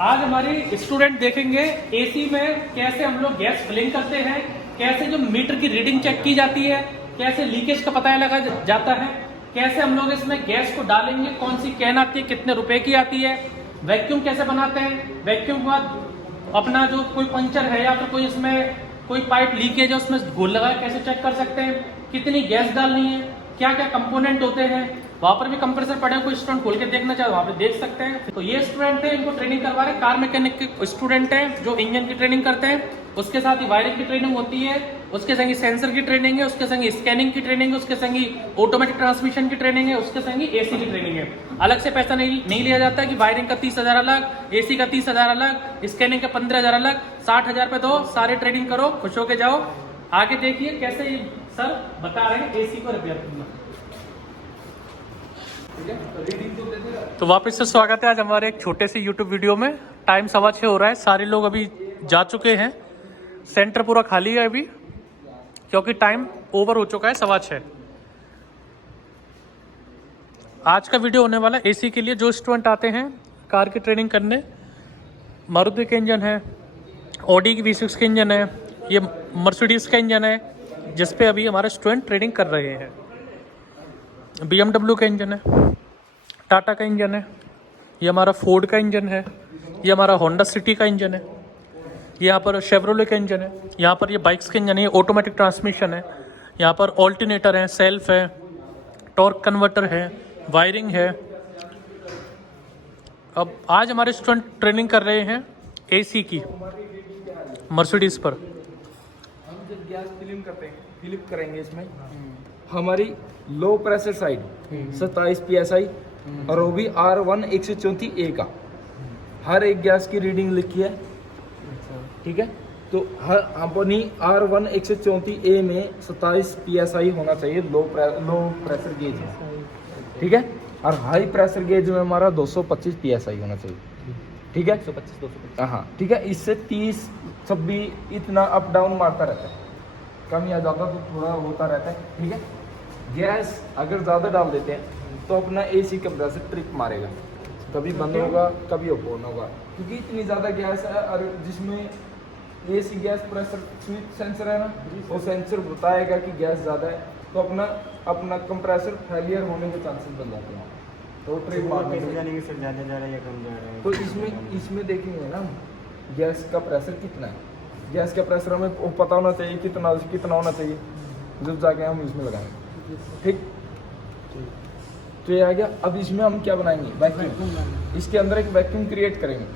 आज हमारे स्टूडेंट देखेंगे एसी में कैसे हम लोग गैस फिलिंग करते हैं, कैसे जो मीटर की रीडिंग चेक की जाती है, कैसे लीकेज का पता लगा जाता है, कैसे हम लोग इसमें गैस को डालेंगे, कौन सी कैन आती है, कितने रुपए की आती है, वैक्यूम कैसे बनाते हैं, वैक्यूम के बाद अपना जो कोई पंचर है या फिर कोई इसमें कोई पाइप लीकेज है उसमें घोल लगा कैसे चेक कर सकते हैं, कितनी गैस डालनी है, क्या क्या कंपोनेंट होते हैं। वहां पर भी कंप्रेसर पड़े हैं, कोई स्टूडेंट खोल के देखना चाहे वहां पे देख सकते हैं। तो ये स्टूडेंट है, इनको ट्रेनिंग करवा रहे हैं, कार मैकेनिक के स्टूडेंट हैं जो इंजन की ट्रेनिंग करते हैं। उसके साथ ही वायरिंग की ट्रेनिंग होती है, उसके संग ही सेंसर की ट्रेनिंग है, उसके संग ही स्कैनिंग की ट्रेनिंग है, उसके संग ही ऑटोमेटिक ट्रांसमिशन की ट्रेनिंग है, उसके संग ही एसी की ट्रेनिंग है। अलग से पैसा नहीं लिया जाता है कि वायरिंग का 30,000 अलग, एसी का 30,000 अलग, स्कैनिंग का 15,000 अलग, 60,000 पे दो, सारे ट्रेनिंग करो, खुश होके जाओ। आगे देखिए कैसे सर बता रहे हैं एसी को रिपेयर करना। तो वापस से स्वागत है आज हमारे एक छोटे से YouTube वीडियो में। टाइम 6:15 हो रहा है, सारे लोग अभी जा चुके हैं, सेंटर पूरा खाली है अभी क्योंकि टाइम ओवर हो चुका है 6:15। आज का वीडियो होने वाला एसी के लिए जो स्टूडेंट आते हैं कार की ट्रेनिंग करने। मारुति का इंजन है, ऑडी की V6 का इंजन है, ये मर्सिडीज का इंजन है जिसपे अभी हमारे स्टूडेंट ट्रेनिंग कर रहे हैं। BMW का इंजन है, टाटा का इंजन है, ये हमारा फोर्ड का इंजन है, ये हमारा होंडा सिटी का इंजन है, यहाँ पर शेवरोले का इंजन है, यहाँ पर ये बाइक्स का इंजन है, ऑटोमेटिक ट्रांसमिशन है, यहाँ पर ऑल्टरनेटर है, सेल्फ है, टॉर्क कन्वर्टर है, वायरिंग है। अब आज हमारे स्टूडेंट ट्रेनिंग कर रहे हैं एसी की मर्सिडीज पर। हम जब गैस फिलिप करेंगे इसमें हमारी लो प्रेशर साइड 27 PSI और वो भी R1 134A का हर एक गैस की रीडिंग लिखी है, ठीक है। तो हर अपनी R1 134A में 27 PSI होना चाहिए लो प्रेशर गेज में, ठीक है। और हाई प्रेशर गेज में हमारा 225 PSI होना चाहिए, ठीक है। 125 हाँ, ठीक है। इससे 30 26 इतना अप डाउन मारता रहता है, कम या ज़्यादा तो थोड़ा होता रहता है, ठीक है। गैस अगर ज़्यादा डाल देते हैं तो अपना एसी कंप्रेसर ट्रिप मारेगा, कभी बंद होगा कभी ओपन होगा, क्योंकि इतनी ज़्यादा गैस है। और जिसमें AC gas pressure switch sensor है ना, वो सेंसर बताएगा कि गैस ज़्यादा है, तो अपना कंप्रेसर फेलियर होने के चांसेस बन जाते हैं, तो ट्रिप मारने के। तो इसमें देखेंगे ना गैस का प्रेशर कितना है, गैस का प्रेशर हमें पता होना चाहिए कितना होना चाहिए, जब जाके हम इसमें लगाएंगे, ठीक। तो ये आ गया। अब इसमें हम क्या बनाएंगे, वैक्यूम। इसके अंदर एक वैक्यूम क्रिएट करेंगे।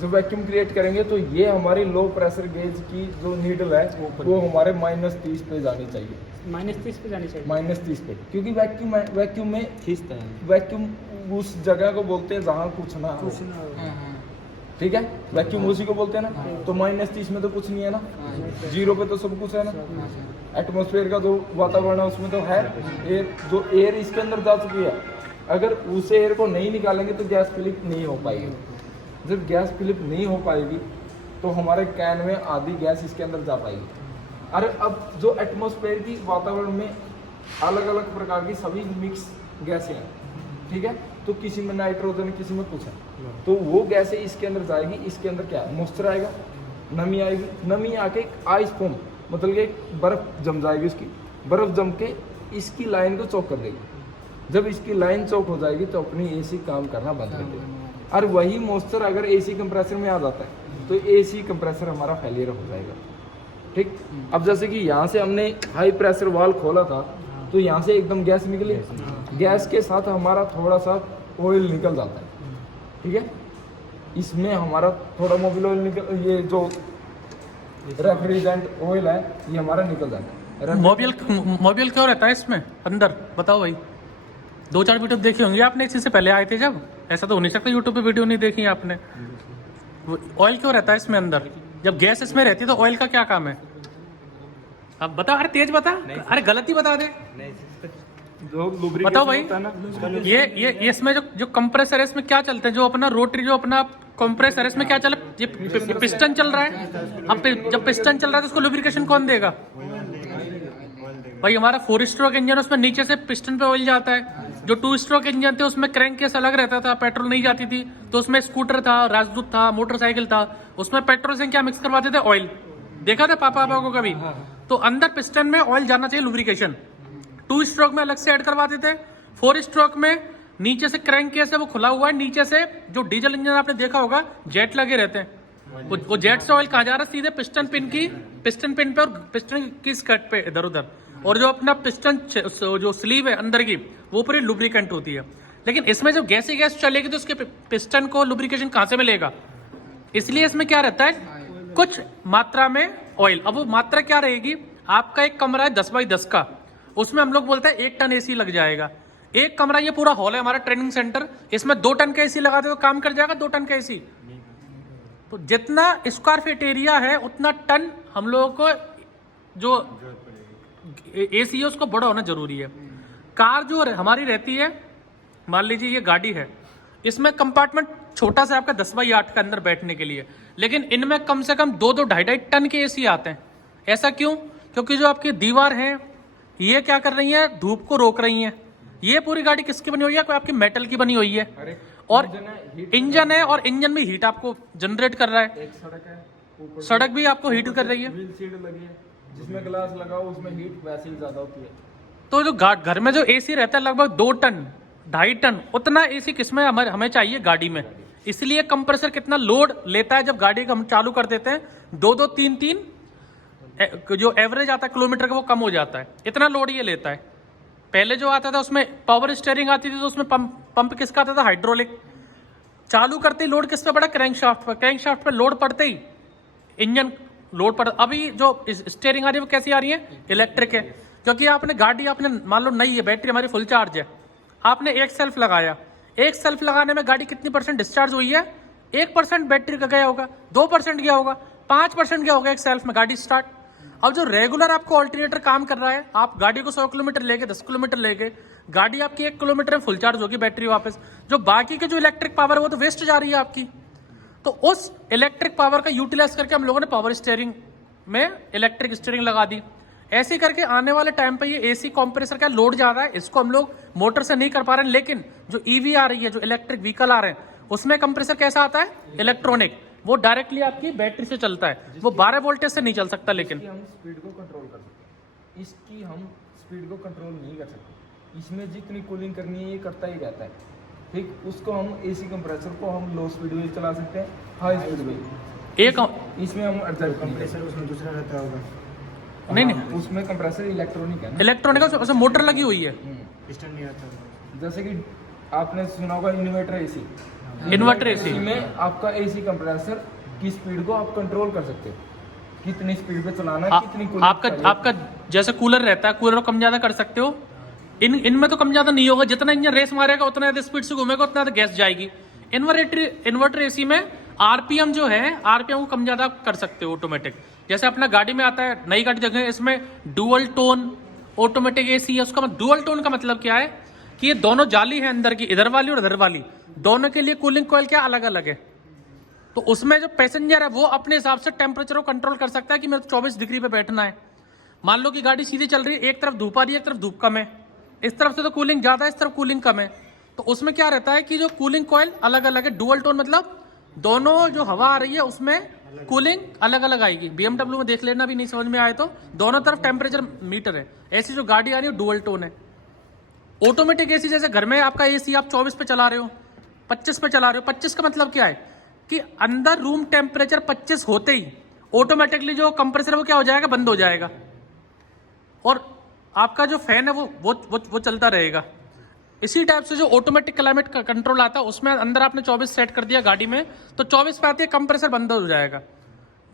जब वैक्यूम क्रिएट करेंगे तो ये हमारी लो प्रेशर गेज की जो नीडल है वो हमारे -30 पे जानी चाहिए, -30 पे जानी चाहिए, -30 पे, क्योंकि वैक्यूम में खींचता है। वैक्यूम उस जगह को बोलते हैं जहाँ कुछ ना हो, ठीक है। वैक्यूम उसी को बोलते हैं ना। तो -30 में तो कुछ नहीं है ना, 0 पे तो सब कुछ है ना। एटमॉस्फेयर का जो वातावरण है उसमें तो है एयर, जो एयर इसके अंदर जा चुकी है, अगर उस एयर को नहीं निकालेंगे तो गैस फिलिप नहीं हो पाएगी। जब गैस फिलिप नहीं हो पाएगी तो हमारे कैन में आधी गैस इसके अंदर जा पाएगी। अरे अब जो एटमॉस्फेयर की वातावरण में अलग अलग प्रकार की सभी मिक्स गैसें हैं, ठीक है। तो किसी में नाइट्रोजन, किसी में कुछ है, तो वो गैसें इसके अंदर जाएगी। इसके अंदर क्या है, मॉइस्चर आएगा, नमी आएगी, नमी आके आइस फॉर्म मतलब कि बर्फ जम जाएगी, उसकी बर्फ जम के इसकी लाइन को चौक कर देगी। जब इसकी लाइन चौक हो जाएगी तो अपनी एसी काम करना बंद कर देगी। और वही मॉइस्चर अगर एसी कंप्रेसर में आ जाता है तो एसी कंप्रेसर हमारा फेलियर हो जाएगा, ठीक। अब जैसे कि यहाँ से हमने हाई प्रेशर वाल्व खोला था तो यहाँ से एकदम गैस निकली, गैस के साथ हमारा थोड़ा सा ऑयल निकल जाता है, ठीक है। इसमें हमारा थोड़ा मोबिल ऑयल निकल, ये जो रेफ्रिजरेंट ऑयल है ये हमारा निकल जाता है। मोबिल क्यों रहता है इसमें अंदर, बताओ भाई। 2-4 वीडियो देखी होंगी आपने इसी से पहले आए थे जब, ऐसा तो हो नहीं सकता यूट्यूब पे वीडियो नहीं देखी आपने। ऑयल क्यों रहता है इसमें अंदर, जब गैस इसमें रहती है तो ऑयल का क्या काम है? अब बता, अरे तेज बता, अरे गलती बता दे, बताओ भाई। ये इसमें जो कंप्रेसर है इसमें क्या चलता है, जो अपना रोटरी जो अपना कंप्रेसर है इसमें क्या चल, ये पिस्टन चल रहा है। अब जब पिस्टन चल रहा है तो उसको लुब्रिकेशन कौन देगा भाई? हमारा 4 स्ट्रोक इंजन, उसमें नीचे से पिस्टन पे ऑयल जाता है, जो 2 स्ट्रोक इंजन थे उसमें क्रैंक केस अलग रहता था, पेट्रोल नहीं जाती थी, तो उसमें स्कूटर था, राजदूत था, मोटरसाइकिल था, उसमें पेट्रोल से क्या मिक्स करवाते थे, ऑयल। देखा था पापा को कभी? तो अंदर पिस्टन में ऑयल जाना चाहिए, लुब्रिकेशन। 2 स्ट्रोक में अलग से ऐड करवाते थे। 4 स्ट्रोक में नीचे से क्रैंक केस है वो खुला हुआ है, नीचे से जो डीजल इंजन आपने देखा होगा जेट लगे रहते हैं, वो जेट से ऑयल कहाँ जा रहा है, सीधे पिस्टन पिन पे और पिस्टन की स्कर्ट पे इधर उधर, और जो अपना पिस्टन जो स्लीव है अंदर की वो पूरी लुब्रिकेंट होती है। लेकिन इसमें जब गैस ही गैस चलेगी तो उसके पिस्टन को लुब्रिकेशन कहाँ से मिलेगा? इसलिए इसमें क्या रहता है, कुछ मात्रा में ऑयल। अब वो मात्रा क्या रहेगी, आपका एक कमरा है 10 बाई 10 का, उसमें हम लोग बोलते हैं 1 टन एसी लग जाएगा। एक कमरा, ये पूरा हॉल है हमारा ट्रेनिंग सेंटर, इसमें 2 टन का एसी लगा दे तो काम कर जाएगा 2 टन का एसी। तो जितना स्क्वायर फीट एरिया है उतना टन हम लोगों को जो एसी है उसको बड़ा होना जरूरी है। कार जो हमारी रहती है, मान लीजिए ये गाड़ी है, इसमें कंपार्टमेंट छोटा सा आपका 10 बाई 8 का अंदर बैठने के लिए, लेकिन इनमें कम से कम 2-2, 2.5 टन के एसी आते हैं। ऐसा क्यों? क्योंकि जो आपकी दीवार है ये क्या कर रही है, धूप को रोक रही है। ये पूरी गाड़ी किसकी बनी हुई है, कोई आपकी मेटल की बनी हुई है, और इंजन है, और इंजन भी हीट आपको जनरेट कर रहा है। एक सड़क है, सड़क भी आपको हीट कर रही है। व्हील शील्ड लगी है, जिसमें ग्लास लगा हो उसमें हीट वैसे ही ज्यादा होती है। तो जो घर में जो एसी रहता है लगभग 2 टन 2.5 टन, उतना एसी किसमें हमें चाहिए, गाड़ी में। इसलिए कंप्रेसर कितना लोड लेता है जब गाड़ी को हम चालू कर देते हैं, 2-2, 3-3 जो एवरेज आता है किलोमीटर का वो कम हो जाता है, इतना लोड ये लेता है। पहले जो आता था उसमें पावर स्टीयरिंग आती थी तो उसमें पंप किसका आता था, हाइड्रोलिक। चालू करते ही लोड किस पे पड़ा, क्रैंकशाफ्ट पर। क्रैंकशाफ्ट पे लोड पड़ते ही इंजन लोड पड़। अभी जो स्टीयरिंग आ रही है वो कैसी आ रही है, इलेक्ट्रिक है। क्योंकि आपने गाड़ी आपने मान लो नई है, बैटरी हमारी फुल चार्ज है, आपने एक सेल्फ लगाया, एक सेल्फ लगाने में गाड़ी कितनी % डिस्चार्ज हुई है, 1% बैटरी का गया होगा, 2% गया होगा, 5% गया होगा एक सेल्फ में, गाड़ी स्टार्ट। अब जो रेगुलर आपको ऑल्टरनेटर काम कर रहा है, आप गाड़ी को 100 किलोमीटर लेके 10 किलोमीटर लेके, गाड़ी आपकी 1 किलोमीटर में फुल चार्ज होगी, बैटरी वापस। जो बाकी के जो इलेक्ट्रिक पावर है वो तो वेस्ट जा रही है आपकी। तो उस इलेक्ट्रिक पावर का यूटिलाइज करके हम लोगों ने पावर स्टीयरिंग में इलेक्ट्रिक स्टीयरिंग लगा दी। ऐसे करके आने वाले टाइम पे ये एसी कंप्रेसर का लोड जा रहा है, इसको हम लोग मोटर से नहीं कर पा रहे हैं। लेकिन जो ईवी आ रही है, जो इलेक्ट्रिक व्हीकल आ रहे हैं, उसमें कंप्रेसर कैसा आता है, इलेक्ट्रॉनिक, वो डायरेक्टली आपकी बैटरी से चलता है, वो 12 वोल्टेज से नहीं चल सकता। लेकिन हम स्पीड को कंट्रोल कर सकते, इसकी हम स्पीड को कंट्रोल नहीं कर सकते। इसमें जितनी कूलिंग करनी है ये करता ही रहता है, ठीक। उसको हम एसी कंप्रेसर को हम लो स्पीड में चला सकते हैं, हाई स्पीड में एक इसमें हम कंप्रेसर उसमें दूसरा रहता होगा। नहीं, उसमें कंप्रेसर इलेक्ट्रॉनिक है ना, इलेक्ट्रॉनिक है, मोटर लगी हुई है। पिस्टन नहीं रहता होगा। जैसे कि आपने सुना होगा इन्वर्टर एसी, इन्वर्टर एसी में आपका एसी कंप्रेसर की स्पीड को आप कंट्रोल कर सकते हो, कितनी स्पीड पे चलाना है, कितनी कूलिंग आपका जैसे कूलर रहता है, कूलर को कम ज्यादा कर सकते हो। इनमें तो कम ज्यादा नहीं होगा, जितना इंजन रेस मारेगा उतना ज्यादा स्पीड से घूमेगा, उतना ज्यादा गैस जाएगी। इन्वर्टर एसी में आरपीएम जो है, आरपीएम को कम ज्यादा कर सकते हो ऑटोमेटिक। जैसे अपना गाड़ी में आता है, नई गाड़ी देखें, इसमें डुअल टोन ऑटोमेटिक एसी है। उसका डुअल टोन का मतलब क्या है कि ये दोनों जाली है अंदर की, इधर वाली और इधर वाली, दोनों के लिए कूलिंग कॉइल क्या अलग अलग है। तो उसमें जो पैसेंजर है वो अपने हिसाब से टेम्परेचर को कंट्रोल कर सकता है कि मेरे को 24 डिग्री पे बैठना है। मान लो कि गाड़ी सीधी चल रही है, एक तरफ धूप आ रही है, एक तरफ धूप कम है, इस तरफ से तो कूलिंग ज्यादा है, इस तरफ कूलिंग कम है। तो उसमें क्या रहता है कि जो कूलिंग कॉइल अलग अलग है। डुअल टोन मतलब दोनों जो हवा आ रही है उसमें कूलिंग अलग अलग आएगी। BMW में देख लेना, भी नहीं समझ में आए तो दोनों तरफ टेम्परेचर मीटर है। ऐसी जो गाड़ी आ रही है डुअल टोन है। ऑटोमेटिक एसी, जैसे घर में आपका एसी आप 24 पे चला रहे हो, 25 पे चला रहे हो, 25 का मतलब क्या है कि अंदर रूम टेम्परेचर 25 होते ही ऑटोमेटिकली जो कंप्रेसर है वो क्या हो जाएगा, बंद हो जाएगा, और आपका जो फैन है वो चलता रहेगा। इसी टाइप से जो ऑटोमेटिक क्लाइमेट का कंट्रोल आता है, उसमें अंदर आपने 24 सेट कर दिया गाड़ी में, तो 24 पे आती है कंप्रेसर बंद हो जाएगा।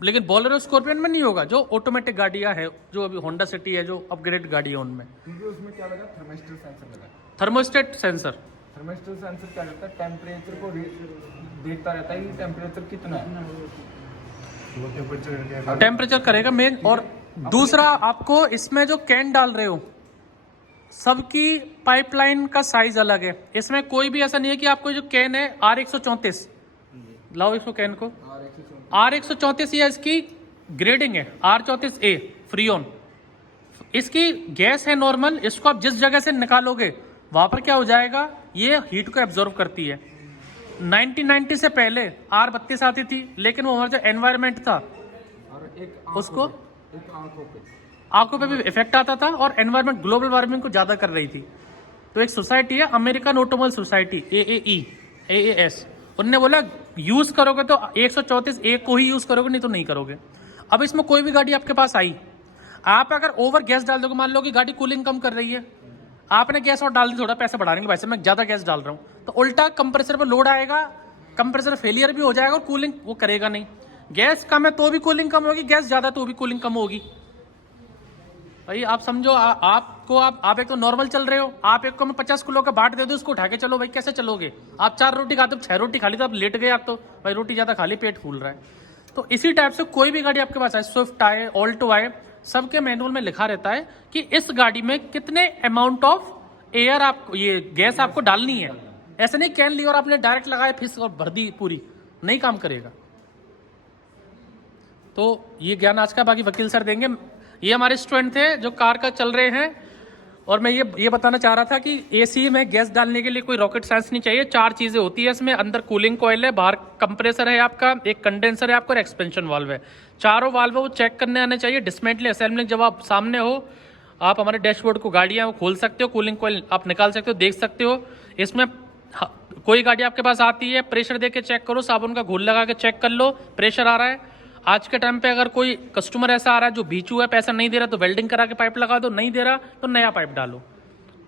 लेकिन बोलेरो स्कॉर्पियन में नहीं होगा, जो ऑटोमेटिक गाड़ियां है, जो अभी होंडा सिटी है, जो अपग्रेड गाड़ी है उनमें। क्योंकि उसमें क्या लगा, थर्मिस्टर सेंसर लगा। थर्मोस्टेट सेंसर, थर्मिस्टर सेंसर क्या करता है, टेम्परेचर को देखता रहता है कि टेम्परेचर कितना है, वो टेम्परेचर करेगा मेन। और दूसरा, आपको इसमें जो कैन डाल रहे हो सबकी पाइपलाइन का साइज अलग है। इसमें कोई भी ऐसा नहीं है कि आपको जो कैन है R134, लाओ इसको कैन को, R134 ये इसकी ग्रेडिंग है, R34A फ्रीओन। इसकी गैस है नॉर्मल, इसको आप जिस जगह से निकालोगे वहां पर क्या हो जाएगा, ये हीट को एब्जॉर्व करती है। 1990 से पहले R32 आती थी, लेकिन वो हमारा जो एनवायरनमेंट था और एक उसको एक आंखों पे भी इफेक्ट आता था और एनवायरनमेंट ग्लोबल वार्मिंग को ज्यादा कर रही थी। तो एक सोसाइटी है अमेरिकन ऑटोमोबाइल सोसाइटी AAS, उनने बोला यूज करोगे तो 134 को ही यूज करोगे, नहीं तो नहीं करोगे। अब इसमें कोई भी गाड़ी आपके पास आई, आप अगर ओवर गैस डाल दोगे, मान लो कि गाड़ी कूलिंग कम कर रही है, आपने गैस और डाल दी, थोड़ा पैसे बढ़ाने के वैसे मैं ज्यादा गैस डाल रहा हूँ, तो उल्टा कंप्रेसर पर लोड आएगा, कंप्रेसर फेलियर भी हो जाएगा और कूलिंग वो करेगा नहीं। गैस कम है तो भी कूलिंग कम होगी, गैस ज्यादा तो भी कूलिंग कम होगी। भाई आप समझो, आप एक तो नॉर्मल चल रहे हो, आप एक को मैं 50 किलो का बाट दे दो, उसको उठा के चलो, भाई कैसे चलोगे? आप 4 रोटी खाते हो, 6 रोटी खा ली तो आप लेट गए, आप तो भाई रोटी ज्यादा खा ली, पेट फूल रहा है। तो इसी टाइप से कोई भी गाड़ी आपके पास आए, स्विफ्ट आए, ऑल्टो आए, सबके मैनुअल में लिखा रहता है कि इस गाड़ी में कितने अमाउंट ऑफ एयर आपको, ये गैस आपको डालनी है। ऐसे नहीं कैन ली और आपने डायरेक्ट लगाया फिर और भर दी पूरी, नहीं काम करेगा। तो ये ज्ञान आज का बाकी वकील सर देंगे। ये हमारे स्टूडेंट थे जो कार का चल रहे हैं, और मैं ये बताना चाह रहा था कि एसी में गैस डालने के लिए कोई रॉकेट साइंस नहीं चाहिए। 4 चीजें होती है इसमें, अंदर कूलिंग कॉइल है, बाहर कंप्रेसर है आपका, एक कंडेंसर है आपका और एक्सपेंशन वाल्व है। चारों वाल्व वो चेक करने आने चाहिए। डिसमेंटलिंग असेंबलिंग जब आप सामने हो, आप हमारे डैशबोर्ड को गाड़ियां वो खोल सकते हो, कूलिंग कॉइल आप निकाल सकते हो, देख सकते हो। इसमें कोई गाड़ी आपके पास आती है, प्रेशर दे के चेक करो, साबुन का घोल लगा के चेक कर लो प्रेशर आ रहा है। आज के टाइम पे अगर कोई कस्टमर ऐसा आ रहा है जो बीचू है, पैसा नहीं दे रहा, तो वेल्डिंग करा के पाइप लगा दो, नहीं दे रहा तो नया पाइप डालो।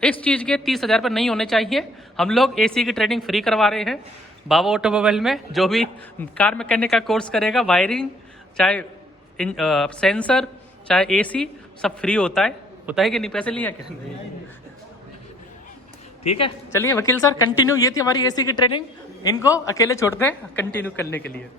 इस चीज के 30,000 पर नहीं होने चाहिए। हम लोग एसी की ट्रेनिंग फ्री करवा रहे हैं बाबा ऑटोमोबाइल में। जो भी कार मैकेनिक का कोर्स करेगा, वायरिंग चाहे सेंसर चाहे एसी, सब फ्री होता है कि नहीं? पैसे लिए क्या? ठीक है, चलिए वकील सर कंटिन्यू। ये थी हमारी एसी की ट्रेनिंग, इनको अकेले छोड़ते हैं कंटिन्यू करने के लिए।